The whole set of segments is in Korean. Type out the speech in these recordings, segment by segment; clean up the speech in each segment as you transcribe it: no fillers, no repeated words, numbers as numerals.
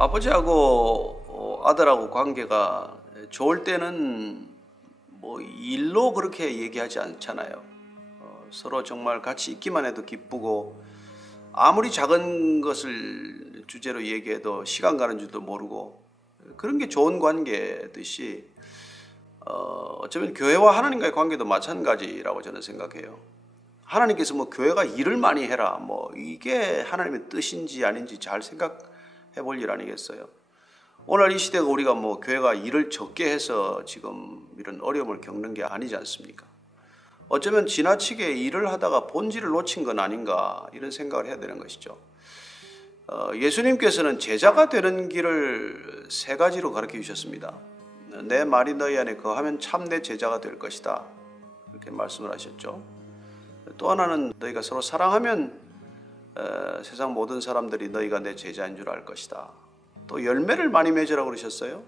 아버지하고 아들하고 관계가 좋을 때는 뭐 일로 그렇게 얘기하지 않잖아요. 서로 정말 같이 있기만 해도 기쁘고, 아무리 작은 것을 주제로 얘기해도 시간 가는 줄도 모르고, 그런 게 좋은 관계듯이 어쩌면 교회와 하나님과의 관계도 마찬가지라고 저는 생각해요. 하나님께서 뭐 교회가 일을 많이 해라, 뭐 이게 하나님의 뜻인지 아닌지 잘 생각해 볼 일 아니겠어요? 오늘 이 시대가 우리가 뭐 교회가 일을 적게 해서 지금 이런 어려움을 겪는 게 아니지 않습니까? 어쩌면 지나치게 일을 하다가 본질을 놓친 건 아닌가, 이런 생각을 해야 되는 것이죠. 예수님께서는 제자가 되는 길을 세 가지로 가르쳐 주셨습니다. 내 말이 너희 안에 거하면 참내 제자가 될 것이다, 이렇게 말씀을 하셨죠. 또 하나는 너희가 서로 사랑하면 세상 모든 사람들이 너희가 내 제자인 줄 알 것이다. 또 열매를 많이 맺으라고 그러셨어요.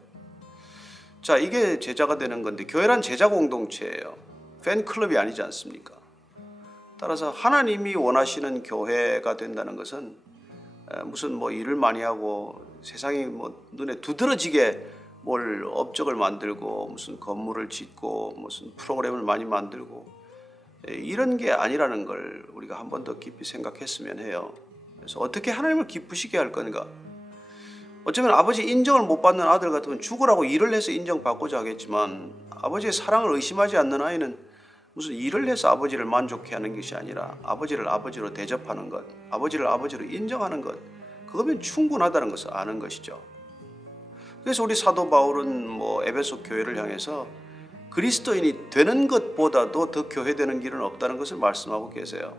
자, 이게 제자가 되는 건데, 교회란 제자 공동체예요. 팬클럽이 아니지 않습니까? 따라서 하나님이 원하시는 교회가 된다는 것은 무슨 뭐 일을 많이 하고 세상이 뭐 눈에 두드러지게 뭘 업적을 만들고 무슨 건물을 짓고 무슨 프로그램을 많이 만들고 이런 게 아니라는 걸 우리가 한 번 더 깊이 생각했으면 해요. 그래서 어떻게 하나님을 기쁘시게 할 건가? 어쩌면 아버지 인정을 못 받는 아들 같으면 죽으라고 일을 해서 인정받고자 하겠지만, 아버지의 사랑을 의심하지 않는 아이는 무슨 일을 해서 아버지를 만족해 하는 것이 아니라 아버지를 아버지로 대접하는 것, 아버지를 아버지로 인정하는 것, 그거면 충분하다는 것을 아는 것이죠. 그래서 우리 사도 바울은 뭐 에베소 교회를 향해서 그리스도인이 되는 것보다도 더 교회되는 길은 없다는 것을 말씀하고 계세요.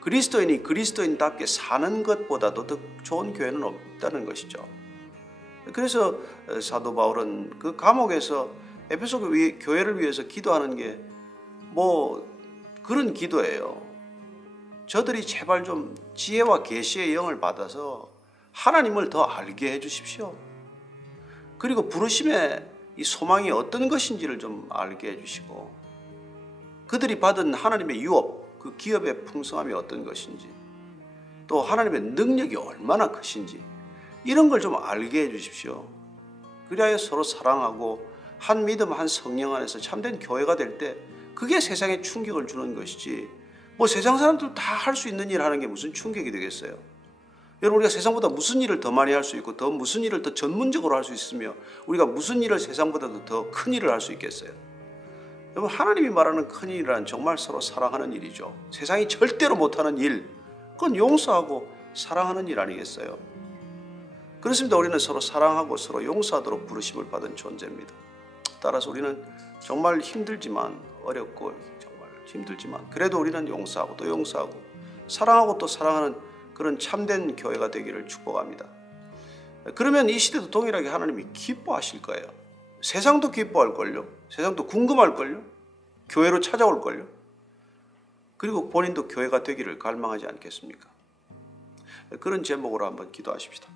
그리스도인이 그리스도인답게 사는 것보다도 더 좋은 교회는 없다는 것이죠. 그래서 사도 바울은 그 감옥에서 에베소 교회를 위해서 기도하는 게 뭐 그런 기도예요. 저들이 제발 좀 지혜와 계시의 영을 받아서 하나님을 더 알게 해주십시오. 그리고 부르심의 이 소망이 어떤 것인지를 좀 알게 해주시고, 그들이 받은 하나님의 유업, 그 기업의 풍성함이 어떤 것인지, 또 하나님의 능력이 얼마나 크신지, 이런 걸 좀 알게 해주십시오. 그리하여 서로 사랑하고 한 믿음 한 성령 안에서 참된 교회가 될 때 그게 세상에 충격을 주는 것이지, 뭐 세상 사람들 다 할 수 있는 일 하는 게 무슨 충격이 되겠어요? 여러분, 우리가 세상보다 무슨 일을 더 많이 할 수 있고 더 무슨 일을 더 전문적으로 할 수 있으며 우리가 무슨 일을 세상보다도 더 큰 일을 할 수 있겠어요? 여러분, 하나님이 말하는 큰 일이란 정말 서로 사랑하는 일이죠. 세상이 절대로 못하는 일, 그건 용서하고 사랑하는 일 아니겠어요? 그렇습니다. 우리는 서로 사랑하고 서로 용서하도록 부르심을 받은 존재입니다. 따라서 우리는 정말 힘들지만, 어렵고 정말 힘들지만, 그래도 우리는 용서하고 또 용서하고 사랑하고 또 사랑하는 그런 참된 교회가 되기를 축복합니다. 그러면 이 시대도 동일하게 하나님이 기뻐하실 거예요. 세상도 기뻐할걸요. 세상도 궁금할걸요. 교회로 찾아올걸요. 그리고 본인도 교회가 되기를 갈망하지 않겠습니까? 그런 제목으로 한번 기도하십시다.